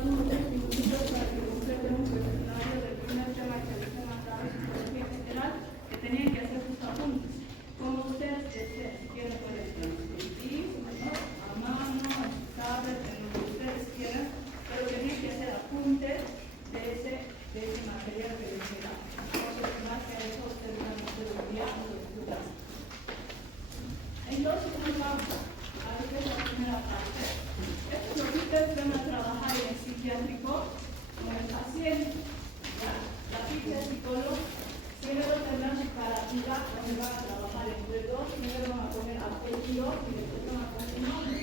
dar unos 10 minutitos para que completen un cuestionario del primer tema que les he mandado en psicología general, que tenían que hacer sus apuntes. Como ustedes deseen, si quieren pueden transcribir, ¿no? A mano, a su tablet, en lo que ustedes quieran, pero tenían que hacer apuntes de ese material que les he dado. Entonces, más que eso, ustedes van a hacer un día o dos. Entonces, nos vamos a lo que es la primera parte. Esto es lo que ustedes van a trabajar en el psiquiátrico con el paciente. ¿Ya? La ficha de psicólogo primero tendrán su carátula donde van a trabajar entre dos. Primero van a poner apellido y después van a poner nombre.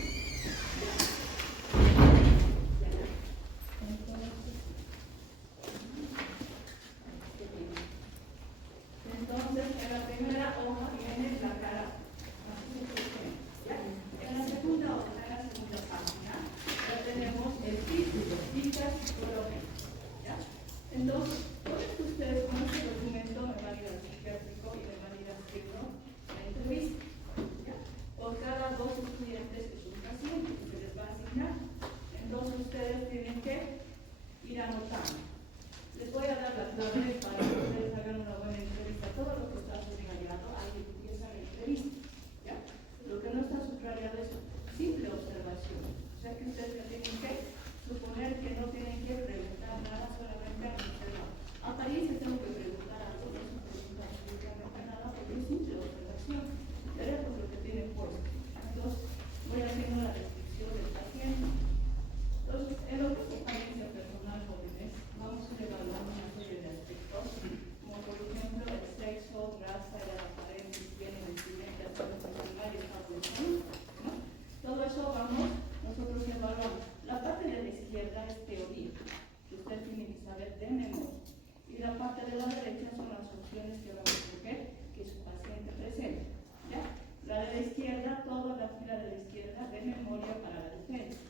Entonces, en la primera hoja viene la carátula. En la segunda hoja, en la segunda página, ya tenemos el título, ficha psicológica. Entonces, por eso ustedes con este documento me van a ir al psiquiátrico y me van a ir haciendo la entrevista. Por cada dos estudiantes es un paciente que se les va a asignar. Entonces, ustedes tienen que ir anotando. Les voy a dar la clave para que ustedes hagan una buena entrevista. Todo lo que está subrayado, ahí empieza la entrevista. ¿Ya? Lo que no está subrayado es simple observación. O sea que ustedes tienen que suponer que no tienen que preguntar nada, solamente han observado. Apariencia tengo que preguntar algo, no se pregunta absolutamente nada, porque es simple observación. Veremos lo que tiene puesto. Entonces, voy haciendo la descripción del paciente. Entonces, en lo que es apariencia personal, jóvenes, vamos a evaluar una serie de aspectos, como por ejemplo el sexo, raza, edad aparente, higiene, vestimenta, estado emocional y estado de salud, ¿no? Todo eso vamos nosotros evaluamos. La parte de la izquierda es teoría, que usted tiene que saber de memoria. Y la parte de la derecha son las opciones que vamos a ver que su paciente presenta. ¿Ya? La de la izquierda, toda la fila de la izquierda de memoria para la defensa.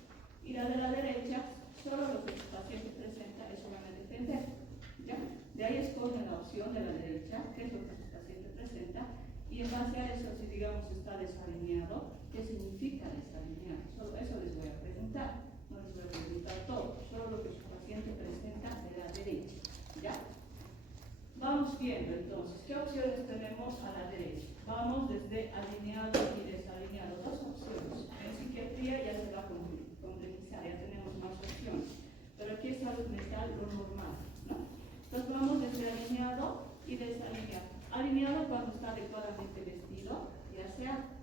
Y la de la derecha, solo lo que su paciente presenta, eso van a defender. ¿Ya? De ahí escogen la opción de la derecha, que es lo que su paciente presenta, y en base a eso, si digamos está desalineado, ¿qué significa desalineado? Solo eso les voy a preguntar, no les voy a preguntar todo, solo lo que su paciente presenta de la derecha. ¿Ya? Vamos viendo entonces, ¿qué opciones tenemos a la derecha? Vamos desde alineado y desalineado, dos opciones. En psiquiatría ya se va a complejizar, ya tenemos más opciones. Pero aquí es salud mental, lo normal, ¿no? Entonces vamos desde alineado y desalineado. Alineado cuando está adecuadamente vestido y aseado.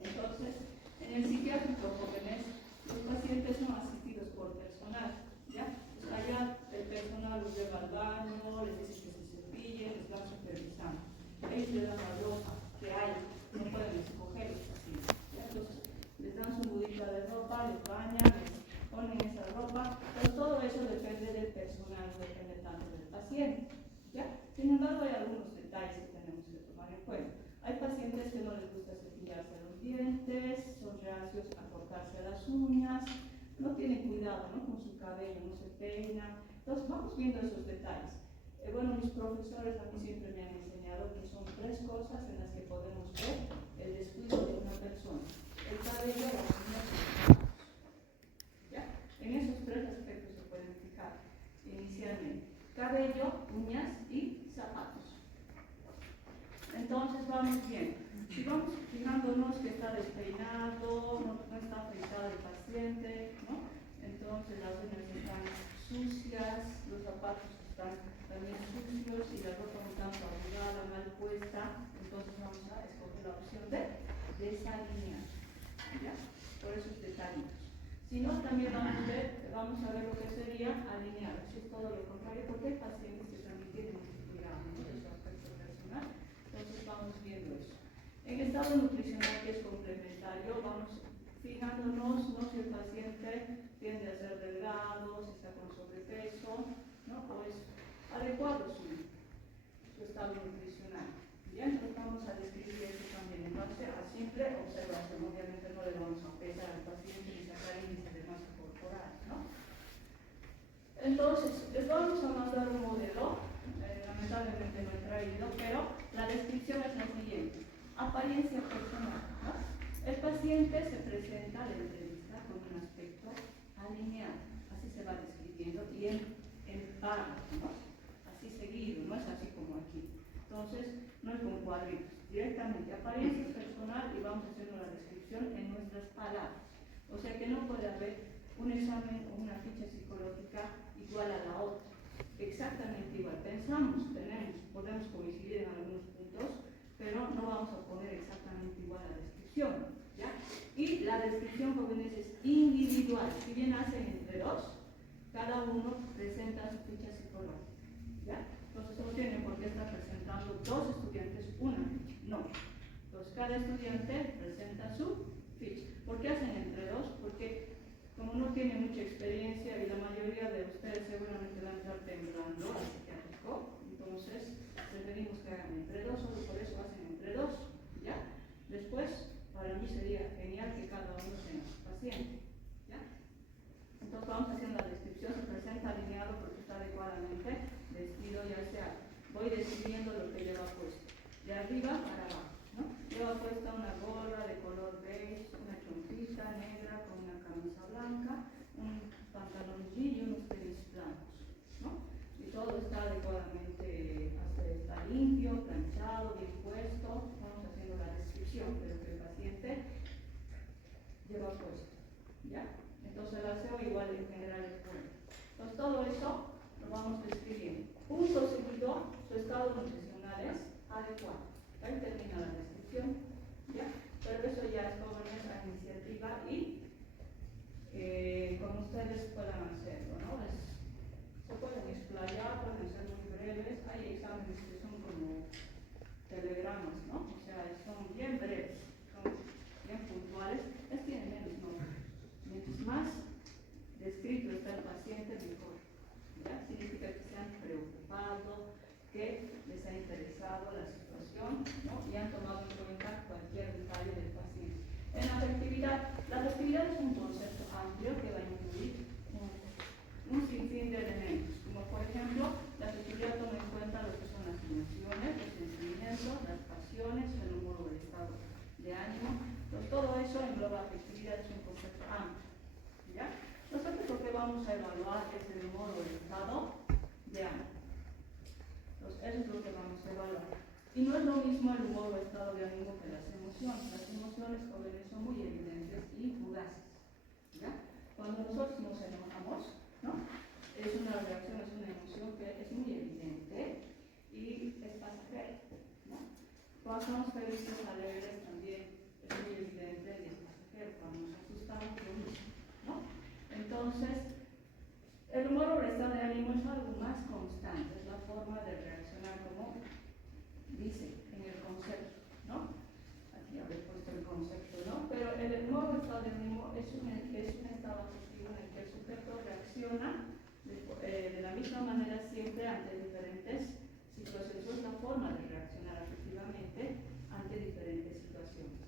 Entonces, en el psiquiátrico, jóvenes, los pacientes son asistidos por personal, ¿ya? O sea, ya el personal los lleva al baño, les dice que se cepillen, les van supervisando. Ellos les dan la ropa que hay, no pueden escoger los pacientes. Entonces, les dan su mudita de ropa, les bañan, les ponen esa ropa, pero todo eso depende del personal, no depende tanto del paciente. ¿Ya? Sin embargo, hay algunos detalles que tenemos que tomar en cuenta. Hay pacientes que no les gusta cepillarse los dientes, son reacios a cortarse las uñas, no tienen cuidado, ¿no? Con su cabello, no se peinan. Entonces, vamos viendo esos detalles. Bueno, mis profesores a mí siempre me han enseñado que son tres cosas en las que podemos ver el descuido de una persona: el cabello, las uñas y los zapatos. ¿Ya? En esos tres aspectos se pueden fijar inicialmente: cabello, uñas y zapatos. Entonces vamos bien. Si vamos fijándonos que está despeinado, no está afeitado el paciente, ¿no? Entonces las uñas están sucias, los zapatos están también sucios y la ropa un tanto arrugada, mal puesta, entonces vamos a escoger la opción de desalinear. ¿Ya? Por esos detallitos. Si no, también vamos a ver lo que sería alinear. Eso es todo lo contrario, porque hay pacientes que también tienen cuidado, ¿no? De su aspecto personal. Entonces vamos viendo eso. En estado nutricional, que es complementario, vamos fijándonos, ¿no? Si el paciente tiende a ser delgado, si está con sobrepeso, ¿no? O es adecuado su estado nutricional. Bien, entonces vamos a describir eso también en base a simple observación. Obviamente no le vamos a pesar al paciente ni sacar índice de masa corporal, ¿no? Entonces, les vamos a mandar un modelo, lamentablemente no he traído, pero la descripción es la siguiente: apariencia personal, ¿no? El paciente se presenta a la entrevista con un aspecto alineado, así se barras, ¿no? Así seguido, no es así como aquí. Entonces, no es con cuadritos. Directamente, apariencia personal y vamos haciendo la descripción en nuestras palabras. O sea que no puede haber un examen o una ficha psicológica igual a la otra. Exactamente igual. Pensamos, podemos coincidir en algunos puntos, pero no vamos a poner exactamente igual la descripción, ¿ya? Y la descripción, jóvenes, es individual. Si bien hacen entre dos, cada uno presenta su ficha psicológica, ¿ya? Entonces no tienen por qué estar presentando dos estudiantes una ficha, no. Entonces cada estudiante presenta su ficha. ¿Por qué hacen entre dos? Porque como no tienen mucha experiencia y la mayoría de ustedes seguramente van a estar temblando al psiquiátrico, entonces preferimos que hagan entre dos, solo por eso hacen entre dos, ¿ya? Después, para mí sería genial que cada uno tenga su paciente, ¿ya? Entonces vamos haciendo la descripción, se presenta alineado porque está adecuadamente vestido, ya sea, voy describiendo lo que lleva puesto, de arriba para abajo, ¿no? Lleva puesta una gorra de color beige, una chompita negra con una camisa blanca, un pantalón jean y unos tenis blancos, ¿no? Y todo está adecuadamente, está limpio, planchado, bien puesto. Vamos haciendo la descripción de lo que el paciente lleva puesto, ¿ya? Entonces el aseo igual en general es bueno. Entonces todo eso lo vamos describiendo. Punto seguido, su estado nutricional es adecuado. Ahí termina la descripción, ¿ya? Pero eso ya es jóvenes a iniciativa y como ustedes puedan hacerlo, ¿no? Se pueden explayar, pueden ser muy breves. Hay exámenes que son como telegramas, ¿no? O sea, son bien breves, son bien puntuales. Tienen menos nombres. Mientras más descrito está el paciente, mejor, ¿ya? Significa que se han preocupado, que les ha interesado la situación, ¿no? Y han tomado en cuenta cualquier detalle del paciente. En la afectividad es un concepto amplio que va a incluir un sinfín de elementos, como por ejemplo, la afectividad toma en cuenta lo que son las emociones, los sentimientos, las pasiones, el humor o el estado de ánimo. Entonces, todo eso engloba afectividad, es un concepto amplio, ¿ya? Nosotros lo que vamos a evaluar es el humor o el estado de ánimo. Entonces, eso es lo que vamos a evaluar. Y no es lo mismo el humor o estado de ánimo que las emociones. Las emociones, jóvenes, son muy evidentes y fugaces, ¿ya? Cuando nosotros nos enojamos, ¿no? Es una reacción, es una emoción que es muy evidente y es pasajera, ¿no? Cuando somos felices, alegres, también es muy evidente y es pasajero. Cuando nos asustamos, lo mismo, ¿no? Entonces, el humor o el estado de ánimo es algo más constante, es la forma de reaccionar como dice en el concepto, ¿no? Aquí habré puesto el concepto, ¿no? Pero el humor o estado de ánimo es un estado afectivo en el que el sujeto reacciona de la misma manera siempre ante diferentes situaciones. Es la forma de reaccionar afectivamente ante diferentes situaciones,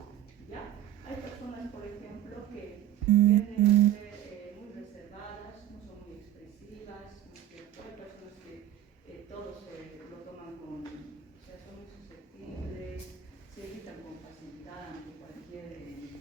¿ya? Hay personas, por ejemplo, que tienden a ser muy reservadas, no son muy expresivas, hay personas que todos lo toman con, o sea, son muy susceptibles, se irritan con facilidad ante cualquier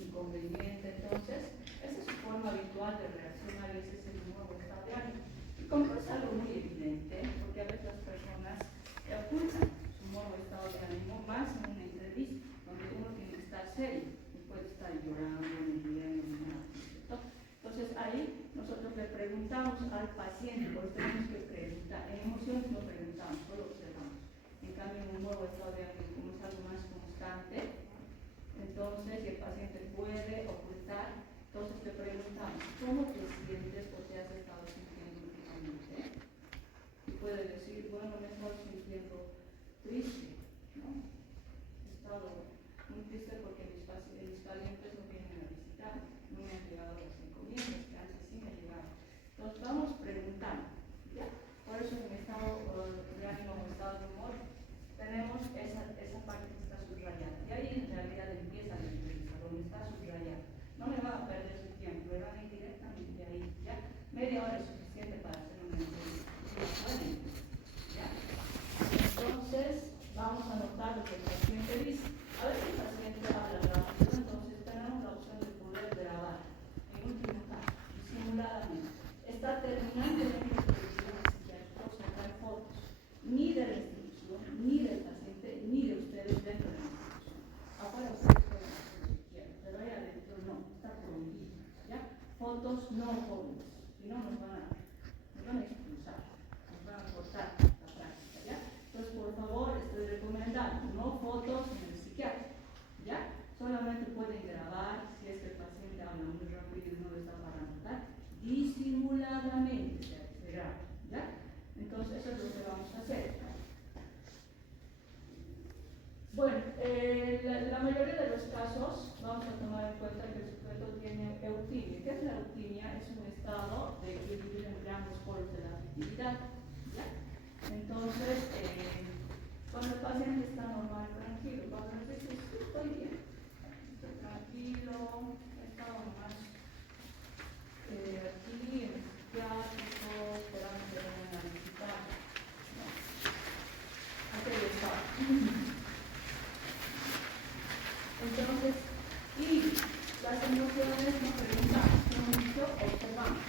inconveniente. Entonces, esa es su forma habitual de reaccionar y ese es el nuevo estado de ánimo. Y como es algo muy evidente, porque a veces las personas ocultan su nuevo estado de ánimo más en una entrevista, donde uno tiene que estar serio, no puede estar llorando, ni riendo, ni nada. Entonces ahí nosotros le preguntamos al paciente, porque tenemos que preguntar. En emociones no preguntamos, solo observamos. En cambio, en un nuevo estado de ánimo, como es algo más constante, entonces si el paciente puede ocultar, entonces le preguntamos, ¿cómo te sientes o te has estado sintiendo últimamente? Y puede decir, bueno, me he estado sintiendo triste, ¿no? He estado muy triste porque mis parientes no vienen a visitar, no me han llegado las encomiendas, que antes sí me llegaban. Entonces vamos preguntando, ¿ya? Por eso en estado de ánimo o estado de humor tenemos esa parte que está subrayada. Y ahí en realidad empieza la entrevista, donde está subrayada. No me va a perder su tiempo, le van a ir directamente ahí, ¿ya? Media hora es suficiente para hacer una entrevista. ¿Ya? Entonces, vamos a anotar lo que el paciente dice. A veces el paciente habla rápido, entonces tenemos la opción de poder grabar, en último caso, disimuladamente. Está terminando de expresión jóvenes, si no nos van a expulsar, nos van a cortar la práctica, ¿ya? Entonces, por favor, estoy recomendando, no fotos en el psiquiatra, ¿ya? Solamente pueden grabar si es que el paciente habla muy rápido y no lo está para anotar, disimuladamente se graba, ¿ya? Entonces, eso es lo que vamos a hacer. Bueno, la mayoría de los casos vamos a tomar en cuenta que el sujeto tiene eutimia. ¿Qué es la eutimia? Es un estado de equilibrio entre ambos polos de la afectividad, ¿ya? Entonces, cuando el paciente está normal, tranquilo, cuando nos dice, sí, estoy bien, estoy tranquilo, he estado más aquí en el psiquiátrico, esperando que vengan a visitar, ¿no? Aquí está. Entonces, y las emociones nos preguntan, hemos dicho, observamos.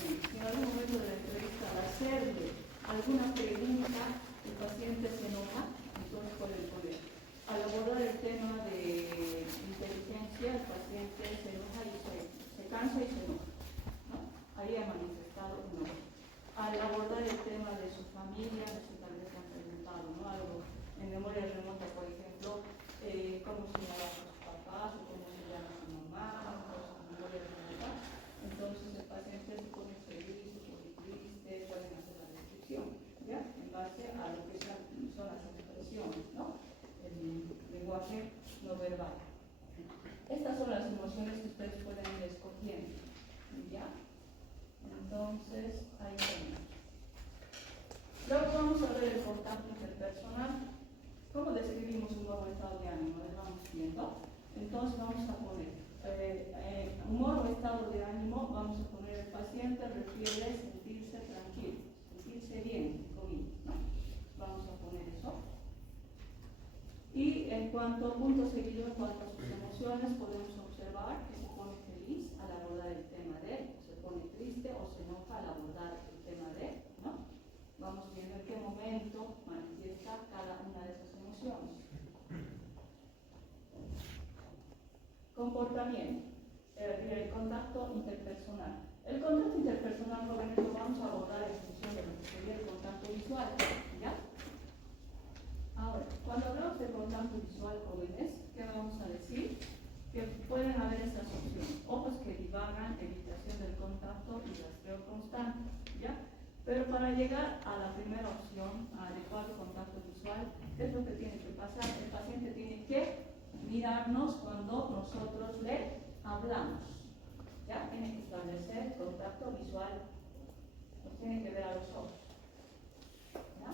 Si en algún momento de la entrevista, al hacerle alguna pregunta, el paciente se enoja, entonces pueden poner. Al abordar el tema de inteligencia, el paciente se enoja y se cansa y se enoja, ¿no? Ahí ha manifestado un enojo. Al abordar el tema de su familia, no sé, tal vez han preguntado, ¿no? Algo en memoria remota, por ejemplo, cómo se llama a sus papás o cómo se llama a su mamá, o su memoria remota. Entonces el paciente se pone feliz, se pone triste, pueden hacer la descripción, ¿ya? En base a lo que son las expresiones, ¿no? El lenguaje no verbal. Estas son las emociones que ustedes pueden ir escogiendo, ¿ya? Entonces, ahí tenemos. Luego vamos a ver el contacto interpersonal. ¿Cómo describimos un nuevo estado de ánimo? Lo vamos viendo. Entonces vamos a poner humor o estado de ánimo, vamos a poner el paciente refiere sentirse tranquilo, sentirse bien, comillas, ¿no? Vamos a poner eso. Y en cuanto a punto seguido, en cuanto a sus emociones, podemos observar que se pone feliz al abordar el tema de, o se pone triste o se enoja al abordar el tema de, ¿no? Vamos viendo en qué momento manifiesta cada una de esas emociones. Comportamiento, el contacto interpersonal. El contacto interpersonal, jóvenes, lo vamos a abordar en función de lo que sería el contacto visual, ¿ya? Ahora, cuando hablamos de contacto visual, jóvenes, ¿qué vamos a decir? Que pueden haber estas opciones: ojos que divagan, evitación del contacto y rastreo constante, ¿ya? Pero para llegar a la primera opción, a adecuado contacto visual, ¿qué es lo que tiene que pasar? El paciente tiene que mirarnos cuando nosotros le hablamos, ¿ya? Tiene que establecer contacto visual, nos tiene que ver a los ojos, ¿ya?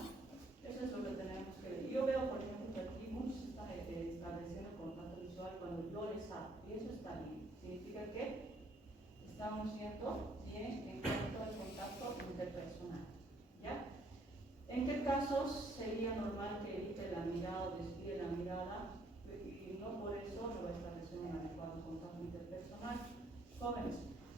Eso es lo que tenemos que ver. Yo veo, por ejemplo, que aquí muchos están estableciendo contacto visual cuando yo les hablo, y eso está bien. Significa que estamos yendo bien en cuanto al contacto interpersonal, ¿ya? ¿En qué casos sería normal que evite la mirada o desvíe la mirada y no por eso no va a establecer un adecuado contacto interpersonal? Jóvenes,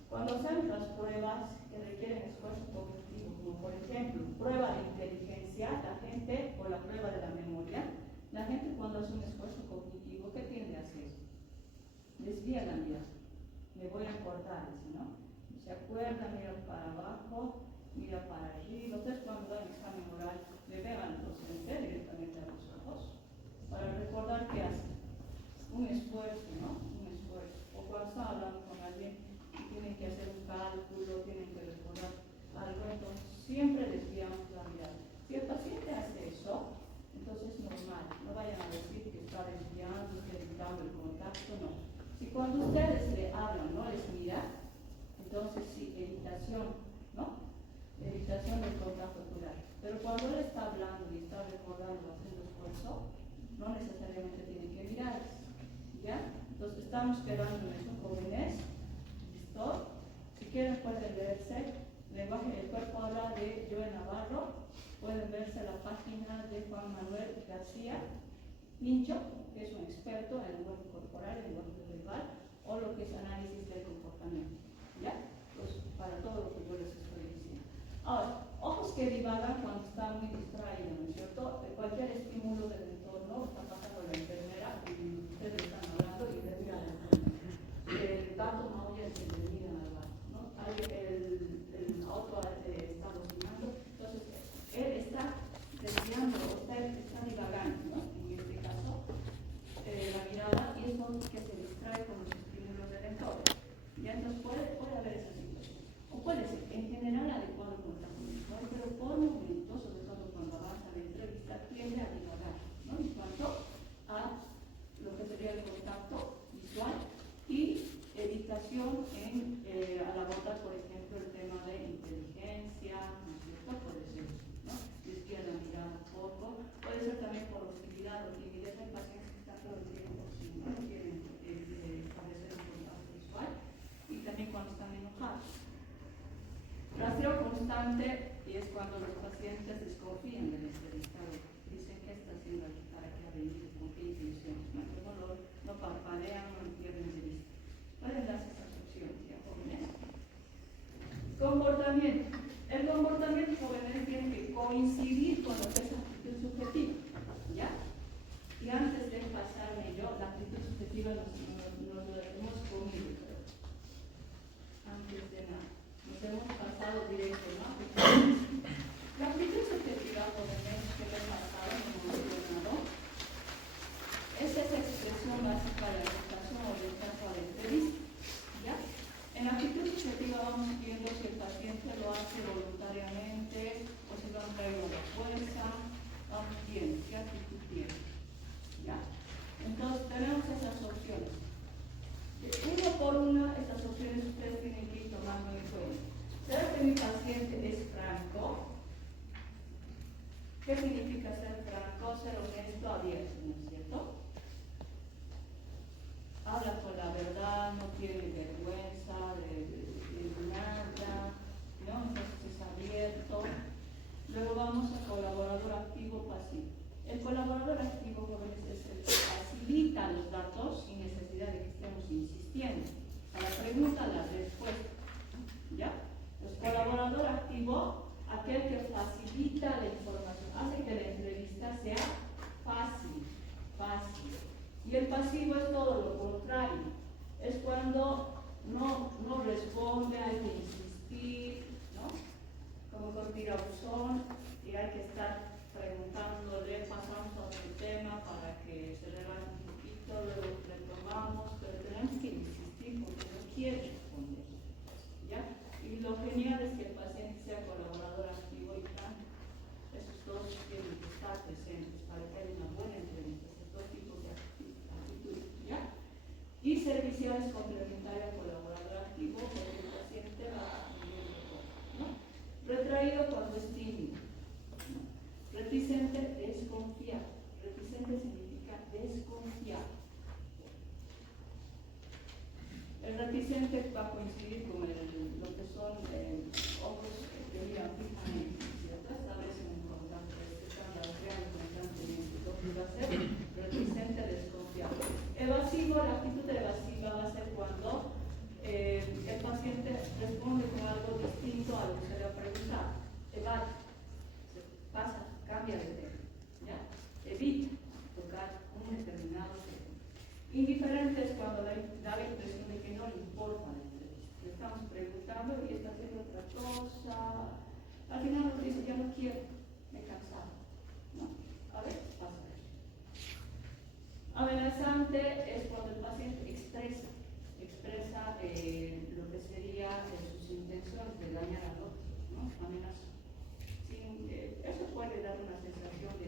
cuando hacemos las pruebas que requieren esfuerzo cognitivo, como por ejemplo prueba de inteligencia, la gente, o la prueba de la memoria, la gente cuando hace un esfuerzo cognitivo, ¿qué tiende a hacer? Desvía la mirada. Me voy a acordar, ¿no? Se acuerda, mira para abajo, mira para arriba. Ustedes cuando dan examen oral, le vean los docente directamente a los ojos para recordar qué hacen. Un esfuerzo, ¿no? Un esfuerzo. O cuando están hablando con alguien y tienen que hacer un cálculo, tienen que recordar algo, entonces siempre desviamos la mirada. Si el paciente hace eso, entonces es normal. No vayan a decir que está desviando, está evitando el contacto, no. Si cuando ustedes le hablan no les mira, entonces sí, evitación, ¿no? Evitación del contacto ocular. Pero cuando él está hablando y está recordando, haciendo esfuerzo, no necesariamente tienen que mirar, ¿ya? Entonces estamos quedando en eso, jóvenes. ¿Listo? Si quieren pueden leerse Lenguaje del Cuerpo habla de Joel Navarro, pueden verse la página de Juan Manuel García Pincho, que es un experto en lenguaje corporal, en lenguaje verbal, o lo que es análisis del comportamiento, ¿ya? Pues para todo lo que yo les estoy diciendo. Ahora, ojos que divagan cuando están muy distraídos, ¿no es cierto? Cualquier estímulo del entorno, está pasando la enfermera y ustedes están hablando y le miran a la enfermera. El gato maulla y le miran al gato, ¿no? Hay constante y es cuando los pacientes desconfían del entrevistador. Dicen, ¿qué está haciendo aquí? ¿Para qué ha venido? ¿Con qué intenciones? No parpadean, no pierden de vista. Pueden darse esas opciones, ¿ya, jóvenes? Comportamiento. El comportamiento, jóvenes, tiene que coincidir con lo que es actitud subjetiva, ¿ya? Y antes de pasarme yo, la actitud subjetiva nos lo hemos comido, pero antes de nada, nos hemos pasado directo, ¿no? La actitud subjetiva, jóvenes, que me he pasado, como he mencionado, es esa expresión básica de la aceptación o rechazo a la entrevista, ¿ya? En la actitud subjetiva vamos viendo si el paciente lo hace voluntariamente o si lo han traído a la fuerza. Vamos viendo qué actitud tiene, ¿ya? Entonces tenemos esas opciones. Uno por una, estas opciones ustedes tienen que ir tomando en cuenta. ¿Saben que mi paciente es franco? ¿Qué significa ser franco? Ser honesto, abierto, ¿no es cierto? Habla con la verdad, no tiene vergüenza de nada, ¿no? Entonces es abierto. Luego vamos a colaborador activo pasivo. El colaborador activo, jóvenes, es el que facilita los datos sin necesidad de que estemos insistiendo. A la pregunta, la respuesta, ¿ya? El colaborador activo, aquel que facilita la información, hace que la entrevista sea fácil. Y el pasivo es todo lo contrario. Es cuando no responde, hay que insistir, ¿no? Como con tirabuzón, y hay que estar preguntándole, pasamos a otro tema para que se relaje un poquito, luego retomamos, pero tenemos que insistir porque no quiere responder, ¿ya? Y lo genial es que el paciente sea colaborador activo y franco. Esos dos tienen que estar presentes para que haya una buena entrevista, esos dos tipos de actitudes, ¿ya? Y servicial es complementario al colaborador activo porque el paciente va aprendiendo todo, ¿no? Retraído cuando es tímido, ¿no? Reticente, desconfiar. Reticente significa desconfiar. El reticente va a coincidir con lo que son ojos que miran fijamente, ¿cierto? Esta vez en contacto, que están ladeando constantemente. Lo que va a ser reticente, desconfiar. Evasivo, la actitud evasiva va a ser cuando el paciente responde con algo distinto a lo que se le ha preguntado. Evade, pasa, cambia de tema, ¿ya? Evita tocar un determinado tema. Indiferente es cuando da la impresión de que no le importa la entrevista. Le estamos preguntando y está haciendo otra cosa. Al final nos dice, ya no quiero, me he cansado, ¿no? A ver, pasa eso. Amenazante es cuando el paciente expresa lo que sería sus intenciones de dañar al otro, ¿no? Amenaza. Eso puede dar una sensación de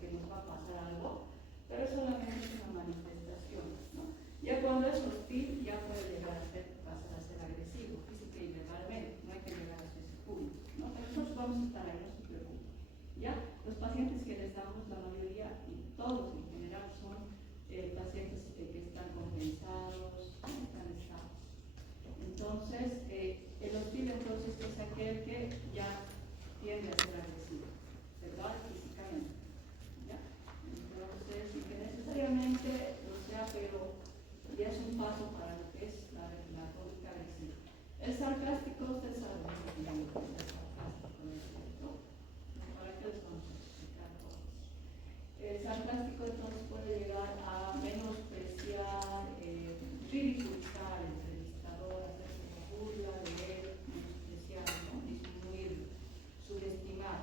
que nos va a pasar algo, pero solamente es una manifestación, ¿no? Ya cuando es hostil, ya puede llegar a pasar a ser agresivo, física y verbalmente, no hay que llegar a ese punto, ¿no? Pero nosotros vamos a estar ahí, no se preocupen. ¿Ya? Los pacientes que les damos, la mayoría y todos en general, son pacientes que están compensados, están estables. Entonces, el hostil entonces es aquel que ya tiende a ser agresivo, verbal y físicamente, ¿ya? Entonces, y que necesariamente lo sea, pero ya es un paso para lo que es la conducta agresiva. El sarcástico, ustedes saben lo que es el sarcástico, ¿no es cierto? ¿Para qué les vamos a explicar todo? El sarcástico entonces puede llegar a menospreciar, ridiculizar al entrevistador, hacerse una burla de él, menospreciar, ¿no? Disminuirlo, subestimar.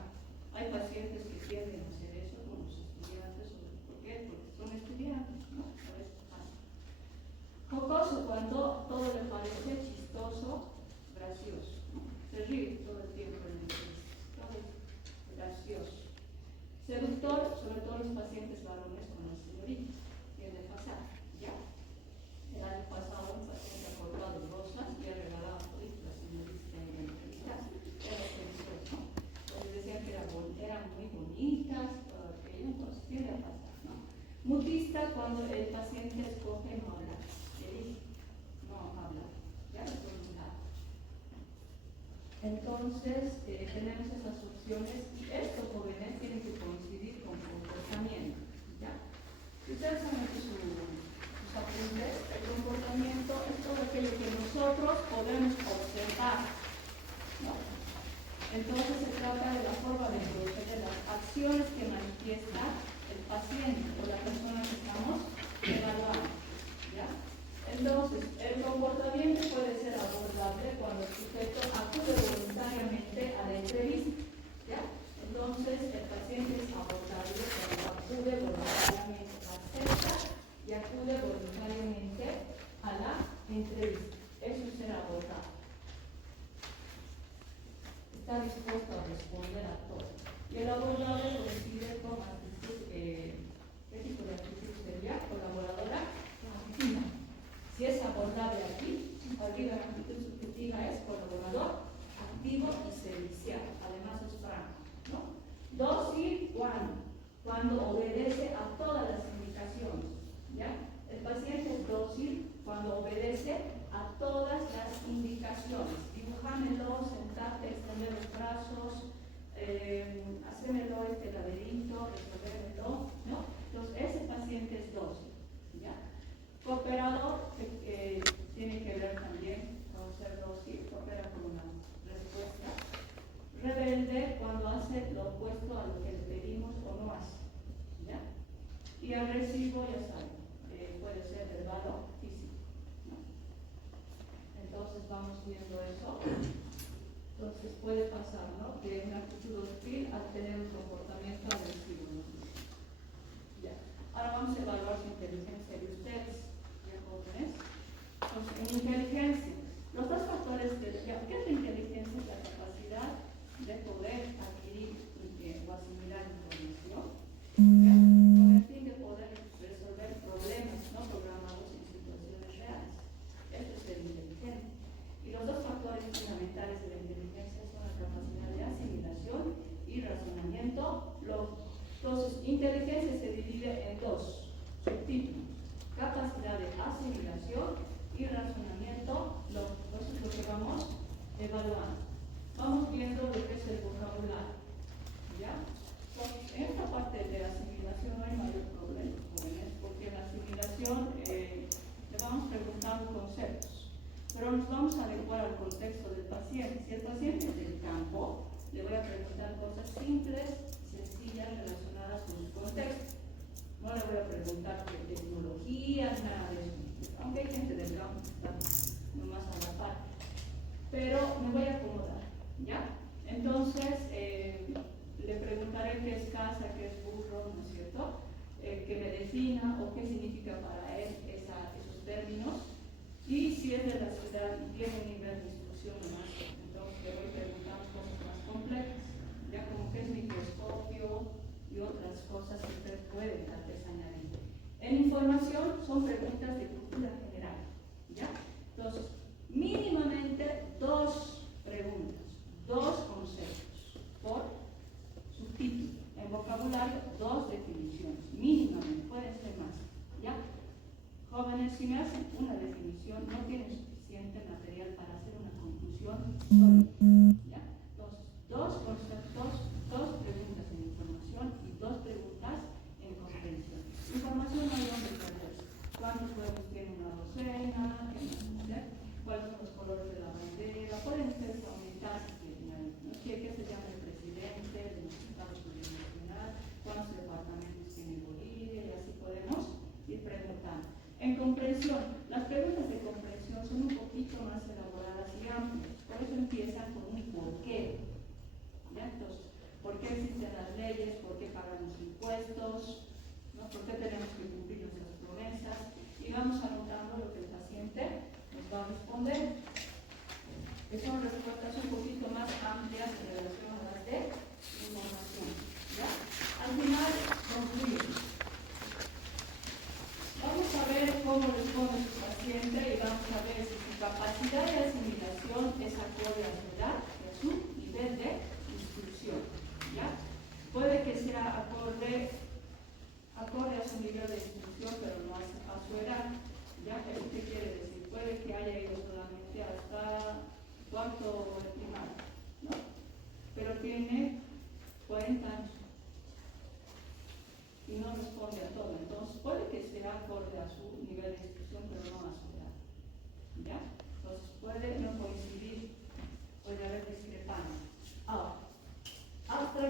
Entonces, tenemos esas opciones y estos jóvenes tienen que coincidir con comportamiento. ¿Ya? Si ustedes han hecho sus apuntes, el comportamiento es todo aquello que nosotros podemos observar, ¿no? Entonces, se trata de la forma de proceder, las acciones que manifiesta el paciente o la persona que estamos evaluando. ¿Ya? Entonces, el comportamiento puede ser abordable cuando el sujeto acude voluntariamente a la entrevista. ¿Ya? Entonces, el paciente es abordable cuando acude voluntariamente, acepta y acude voluntariamente a la entrevista. Eso es ser abordable. Está dispuesto a responder a todo. Y el abordable coincide con actitud, ¿qué tipo de actitud sería? Colaboradora activa. Si es abordable aquí, arriba la actitud subjetiva es colaborador, activo y servicial. Además es franco, ¿no? Dócil, cuando obedece a todas las indicaciones. ¿Ya? El paciente es dócil cuando obedece a todas las indicaciones. Dibujámelo, sentarte, extender los brazos, hacémelo este laberinto, resolvémelo, ¿no? Entonces ese paciente es dócil. ¿Ya? Cooperador tiene que ver también con ser dócil, coopera con una respuesta. Rebelde cuando hace lo opuesto a lo que le pedimos o no hace. ¿Ya? Y agresivo, ya saben, puede ser verbal o físico, ¿no? Entonces vamos viendo eso. Entonces puede pasar, ¿no?, de una actitud hostil a tener un comportamiento agresivo, ¿no? Ya. Ahora vamos a evaluar su inteligencia de ustedes, ¿ya jóvenes? Entonces, en inteligencia, los dos factores ¿qué es la inteligencia? Es la capacidad de poder adquirir o asimilar información, ¿ya? Con el fin de poder resolver problemas no programados en situaciones reales. Esto es ser inteligente. Y los dos factores fundamentales de la inteligencia son la capacidad de asimilación y razonamiento lógico. Entonces, inteligencia se divide en dos subtipos: capacidad de asimilación y razonamiento lógico. Eso es lo que vamos evaluando. Vamos viendo lo que es el vocabulario. ¿Ya? Entonces, en esta parte de asimilación no hay mayor problema, jóvenes, porque en la asimilación le vamos preguntando conceptos, pero nos vamos a adecuar al contexto del paciente. Si el paciente es del campo, le voy a preguntar cosas simples, sencillas, relacionadas con su contexto. No le voy a preguntar de tecnología, nada de eso, aunque hay gente del campo que está nomás a la par. Pero me voy a acomodar, ¿ya? Entonces, le preguntaré qué es casa, qué es burro, ¿no es cierto? Que me defina o qué significa para él esos términos. Y si es de la ciudad y tiene un nivel de instrucción más, entonces le voy preguntando cosas más complejas, ya como qué es microscopio y otras cosas que usted puede tal vez añadir. En información son preguntas de cultura general, ¿ya? Entonces, mínimamente dos preguntas, dos conceptos por subtítulo. En vocabulario, dos definiciones, mínimamente, pueden ser más, ¿ya?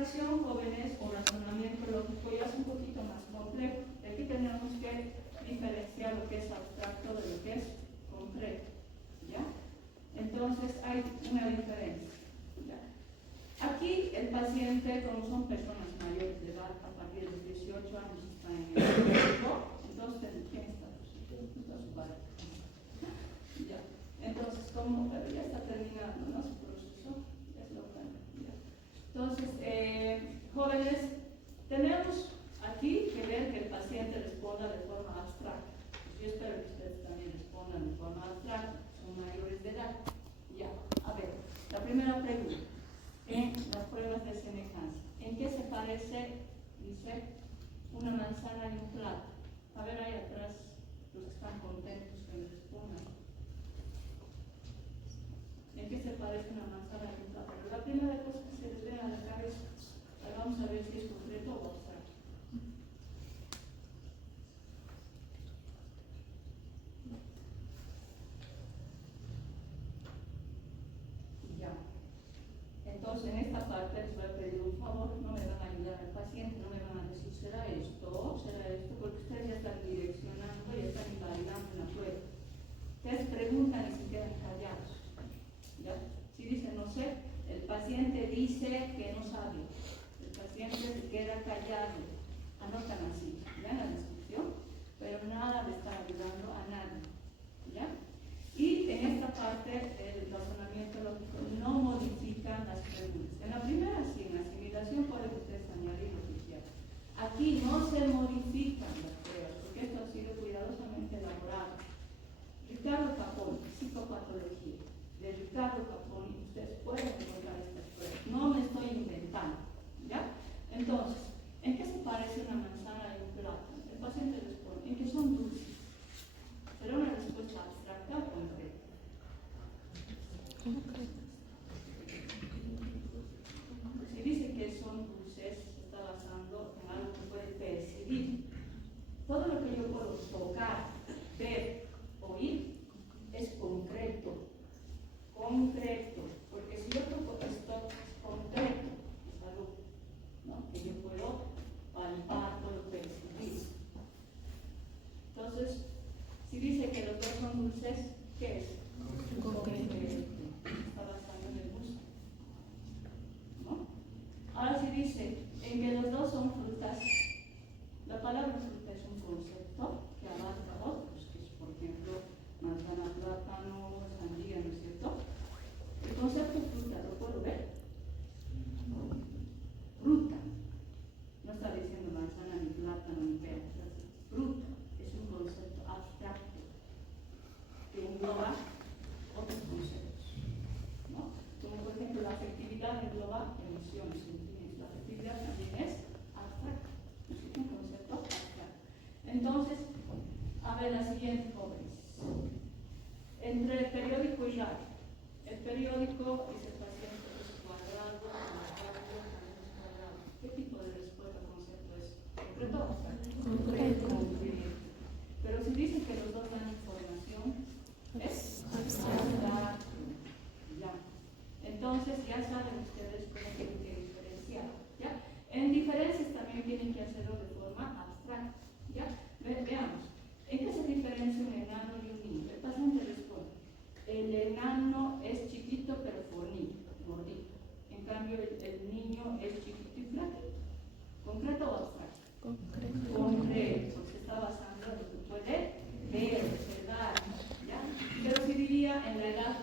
abstracción, jóvenes, o razonamiento lógico ya es un poquito más complejo. Aquí tenemos que diferenciar lo que es abstracto de lo que es concreto. ¿Ya? Entonces hay una diferencia. ¿Ya? Aquí el paciente, como son personas mayores de edad, a partir de los 18 años está en el médico, entonces, ¿quién está? Está su padre. Ya. Entonces, como ya está terminando, ¿no? Su proceso, es lo bueno. ¿Ya? Entonces, jóvenes, tenemos aquí que ver que el paciente responda de forma abstracta. Yo espero que ustedes también respondan de forma abstracta, son mayores de edad. Ya, a ver, la primera pregunta, en las pruebas de semejanza, ¿en qué se parece, dice, una manzana y un plato? A ver ahí atrás, los que están contentos que me respondan. ¿En qué se parece una manzana y un plato? Pero la primera cosa que se les ve a la cabeza, vamos a ver si es concreto o abstracto. Ya. Entonces, en esta parte les voy a pedir un favor, no me van a ayudar al paciente, no me van a decir será esto, porque ustedes ya están direccionando y están invalidando la prueba. Ustedes preguntan y se quedan callados. ¿Ya? Si dicen no sé, el paciente dice que no sabe, el paciente se queda callado, anotan así, ¿ya? En la descripción, pero nada le está ayudando a nadie. ¿Ya? Y en esta parte el razonamiento lógico no modifica las preguntas. En la primera sí, en la asimilación pueden ustedes añadir lo que quieran. Aquí no se modifican las pruebas, porque esto ha sido cuidadosamente elaborado. Ricardo Caponi, psicopatología. De Ricardo Caponi, ustedes pueden encontrar estas pruebas. No me estoy inventando. ¿Ya? Entonces, ¿en qué se parece una manzana y un plátano? El paciente responde, en que son dulces. ¿Será una respuesta abstracta o concreta? Si dice que son dulces, se está basando en algo que puede percibir. Todo lo que yo puedo tocar, ver, oír, es concreto. Concreto. Porque si yo toco esto, es concreto. Es algo, ¿no? Que yo puedo palpar, puedo percibir. Entonces, si dice que los dos son dulces, ¿qué es? Concreto. Está basado en el gusto. ¿No? Ahora si dice en que los dos son frutas, la palabra fruta es un concepto que abarca otros, que es por ejemplo manzana, plátano, sandía, ¿no es cierto? El concepto fruta, ¿lo puedo ver? Fruta. No está diciendo manzana, ni plátano, ni pera. Fruta es un concepto abstracto que engloba otros conceptos, ¿no? Como por ejemplo la afectividad engloba emociones, sentimientos. La afectividad también es abstracta, es un concepto abstracto. Entonces, a ver la siguiente, jóvenes. Entre el periódico y radio. El periódico dice el paciente es cuadrado, cuadrado. ¿Qué tipo de respuesta o concepto es? ¿Concreto o abstracto? Concreto. Pero si dicen que los dos dan información, es abstracto. Ya. Entonces ya saben ustedes cómo tienen que diferenciar. ¿Ya? En diferencias también tienen que hacerlo de forma abstracta. ¿Ya? Veamos. ¿En qué se diferencia un enano y un niño? El paciente responde. El enano es chiquito pero fornido, gordito. En cambio el niño es chiquito y flaquito. ¿Concreto o abstracto? Concreto. Concreto. Se está basando en lo que puede ver, observar. ¿Ya? Pero si diría en la edad,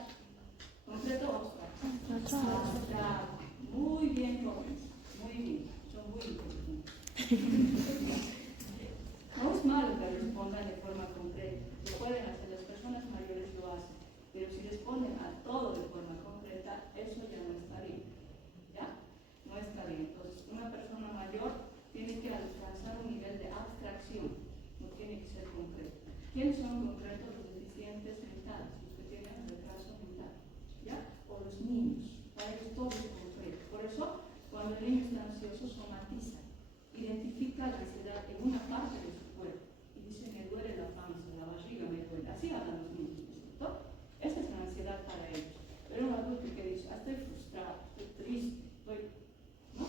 ¿concreto o abstracto? Abstracto. Muy bien, jóvenes. Muy bien. Son muy inteligentes. No es malo que respondan de forma concreta. Lo pueden hacer, las personas mayores lo hacen. Pero si responden a todo de forma concreta, eso ya no está bien. ¿Ya? No está bien. Entonces, una persona mayor tiene que alcanzar un nivel de abstracción. No tiene que ser concreto. ¿Quiénes son concretos? Los deficientes mentales, los que tienen retraso mental. ¿Ya? O los niños. Para ellos todo es concreto. Por eso, cuando el niño está ansioso, somatiza. Identifica la ansiedad en una parte de su cuerpo. Y dice, me duele la panza, la barriga me duele. Así hablan los niños, ¿no es cierto? Esta es la ansiedad para ellos. Pero un adulto que dice, estoy frustrado, estoy triste, estoy, ¿no?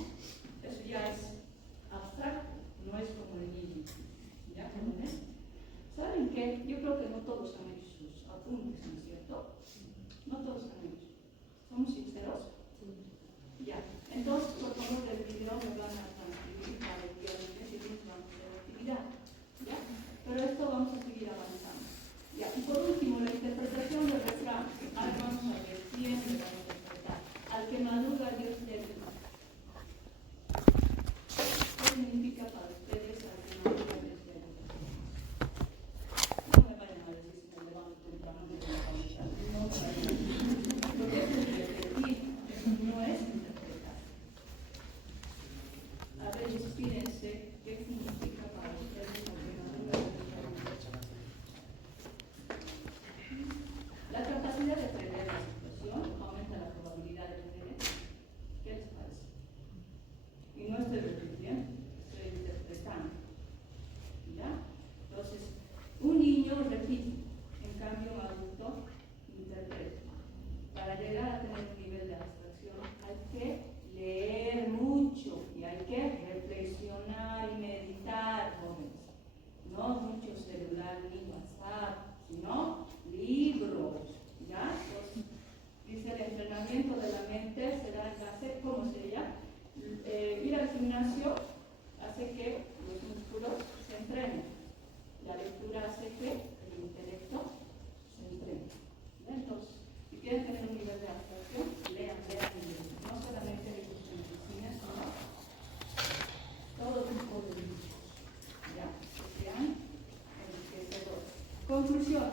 conclusión,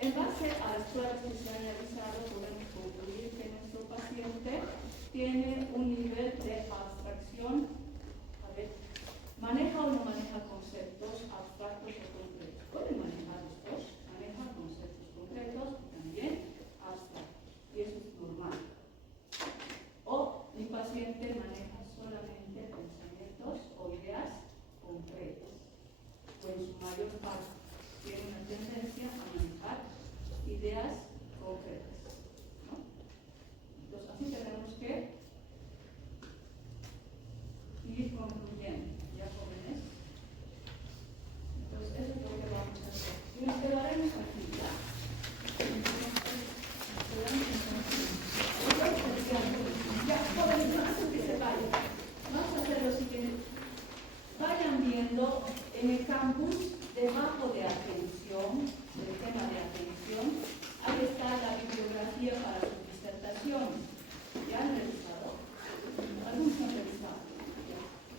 en base a las pruebas que se han realizado, podemos concluir que nuestro paciente tiene un nivel de abstracción, maneja o no maneja conceptos abstractos o concretos. Puede manejar los dos, maneja conceptos concretos y también abstractos, y eso es normal. O mi paciente maneja solamente pensamientos o ideas concretas, o en su mayor parte tiene una tendencia a manejar ideas concretas, ¿no? Entonces, así tenemos que ir concluyendo, ¿ya, jóvenes? Entonces, eso es lo que vamos a hacer. Y nos quedaremos aquí, ¿ya? Ya, jóvenes, antes que se vayan, vamos a hacer lo siguiente. Vayan viendo en el campus, debajo de atención, del tema de atención, ahí está la bibliografía para sus disertaciones. ¿Ya han revisado? Algunos han revisado.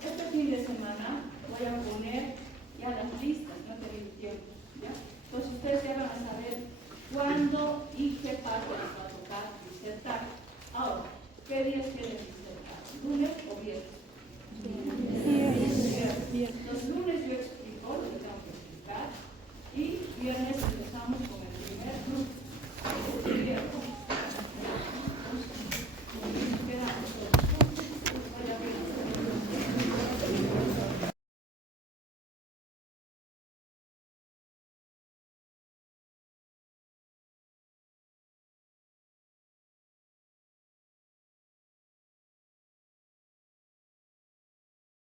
Este fin de semana voy a poner ya las listas, no he tenido tiempo, ¿ya? Pues ustedes ya van a saber cuándo y qué parte les va a tocar disertar. Ahora, ¿qué días quieren disertar? ¿Lunes o viernes? Viernes.